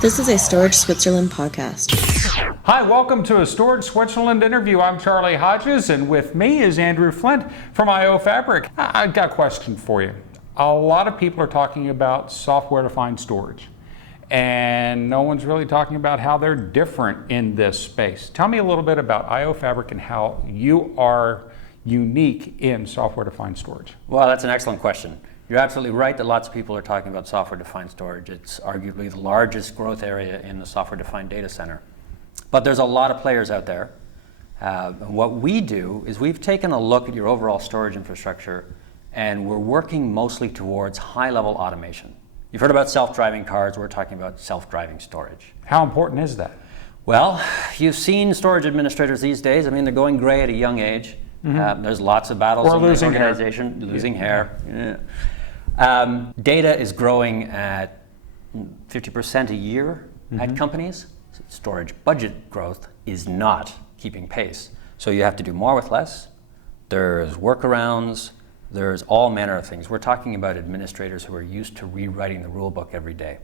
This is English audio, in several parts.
This is a Storage Switzerland podcast. Hi, welcome to a Storage Switzerland interview. I'm Charlie Hodges, and with me is Andrew Flint from ioFabric. I've got a question for you. A lot of people are talking about software-defined storage, and no one's really talking about how they're different in this space. Tell me a little bit about ioFabric and how you are unique in software-defined storage. Well, that's an excellent question. You're absolutely right that lots of people are talking about software-defined storage. It's arguably the largest growth area in the software-defined data center. But there's a lot of players out there. And what we do is we've taken a look at your overall storage infrastructure, and we're working mostly towards high-level automation. You've heard about self-driving cars. We're talking about self-driving storage. How important is that? Well, you've seen storage administrators these days. I mean, they're going gray at a young age. There's lots of battles in the organization. Losing hair. Yeah. Data is growing at 50% a year at companies. Storage budget growth is not keeping pace. So you have to do more with less. There's workarounds. There's all manner of things. We're talking about administrators who are used to rewriting the rule book every day.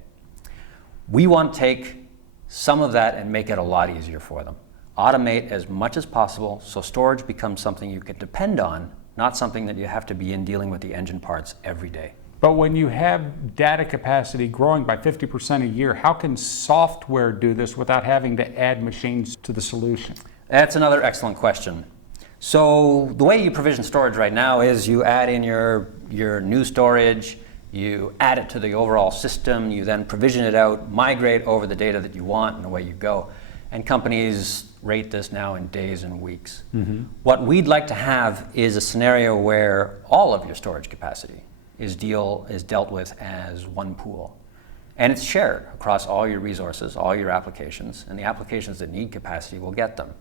We want to take some of that and make it a lot easier for them. Automate as much as possible so storage becomes something you can depend on, not something that you have to be in dealing with the engine parts every day. But when you have data capacity growing by 50% a year, how can software do this without having to add machines to the solution? That's another excellent question. So the way you provision storage right now is you add in your new storage, you add it to the overall system, you then provision it out, migrate over the data that you want, and away you go. And companies rate this now in days and weeks. What we'd like to have is a scenario where all of your storage capacity is dealt with as one pool. And it's shared across all your resources, all your applications, and the applications that need capacity will get them.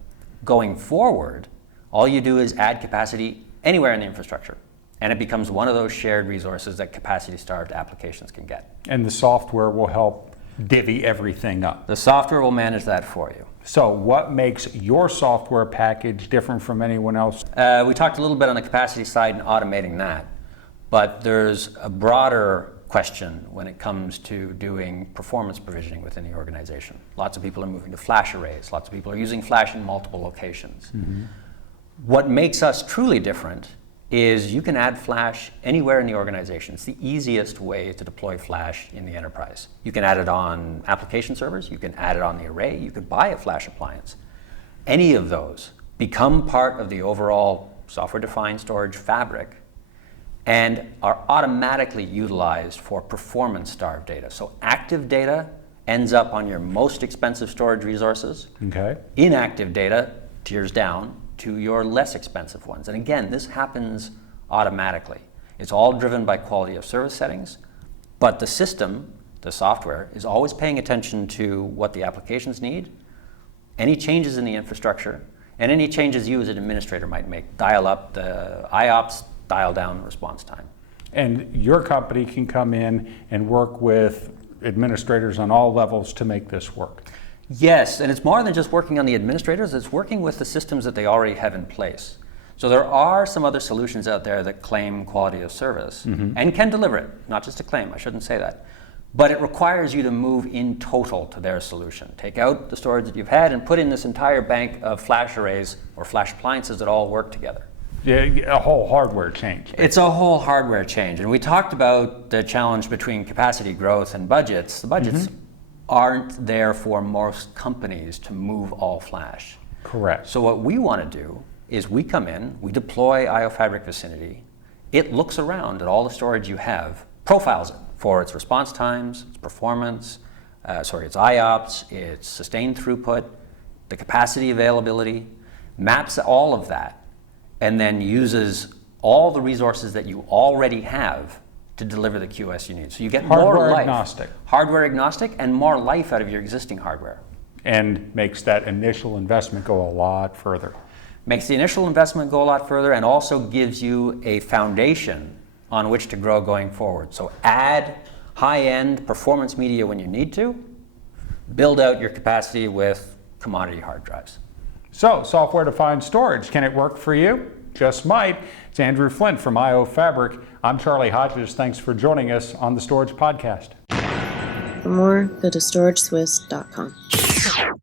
Going forward, all you do is add capacity anywhere in the infrastructure, and it becomes one of those shared resources that capacity-starved applications can get. And the software will help divvy everything up. The software will manage that for you. So what makes your software package different from anyone else? We talked a little bit on the capacity side and automating that, but there's a broader question when it comes to doing performance provisioning within the organization. Lots of people are moving to flash arrays. Lots of people are using flash in multiple locations. What makes us truly different is you can add flash anywhere in the organization. It's the easiest way to deploy flash in the enterprise. You can add it on application servers, you can add it on the array, you could buy a flash appliance. Any of those become part of the overall software-defined storage fabric and are automatically utilized for performance-starved data. So active data ends up on your most expensive storage resources. Okay. Inactive data tiers down to your less expensive ones. And again, this happens automatically. It's all driven by quality of service settings, but the system, the software, is always paying attention to what the applications need, any changes in the infrastructure, and any changes you as an administrator might make. Dial up the IOPS, dial down response time. And your company can come in and work with administrators on all levels to make this work. Yes, and it's more than just working on the administrators, it's working with the systems that they already have in place. So there are some other solutions out there that claim quality of service and can deliver it, not just a claim, I shouldn't say that. But it requires you to move in total to their solution. Take out the storage that you've had and put in this entire bank of flash arrays or flash appliances that all work together. Yeah, a whole hardware change. It's a whole hardware change. And we talked about the challenge between capacity growth and budgets. The budgets aren't there for most companies to move all flash. Correct. So what we want to do is we come in, we deploy ioFabric Vicinity, it looks around at all the storage you have, profiles it for its response times, its performance, its IOPS, its sustained throughput, the capacity availability, maps all of that, and then uses all the resources that you already have to deliver the QoS you need. So you get more life. Hardware agnostic and more life out of your existing hardware. And makes that initial investment go a lot further. Makes the initial investment go a lot further and also gives you a foundation on which to grow going forward. So add high-end performance media when you need to, build out your capacity with commodity hard drives. So, software-defined storage, can it work for you? Just might. It's Andrew Flint from ioFabric. I'm Charlie Hodges. Thanks for joining us on the Storage Podcast. For more, go to StorageSwiss.com.